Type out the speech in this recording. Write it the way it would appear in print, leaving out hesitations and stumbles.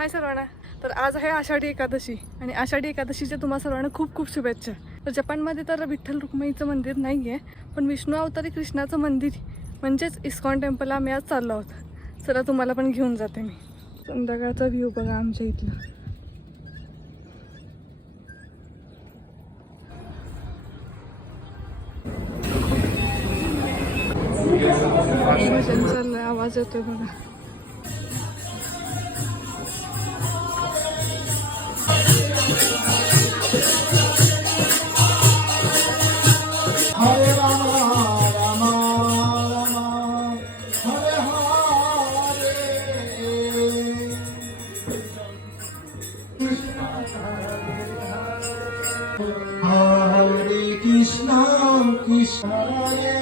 हाय सर्वांना. तर आज आहे आषाढी एकादशी आणि आषाढी एकादशीच्या तुम्हा सर्वांना खूप खूप शुभेच्छा. तर जपानमध्ये तर विठ्ठल रुक्मिणीचं मंदिर नाही आहे, पण विष्णू अवतारी कृष्णाचं मंदिर म्हणजेच इस्कॉन टेम्पलला आम्ही आज चाललो आहोत. चला तुम्हाला पण घेऊन जाते मी. संध्याकाळचा व्ह्यू बघा आमच्या इथला. भजन चाललंय, आवाज येतोय बघा. हरे राम राम राम हरे हरे हरे कृष्ण कृष्ण हरे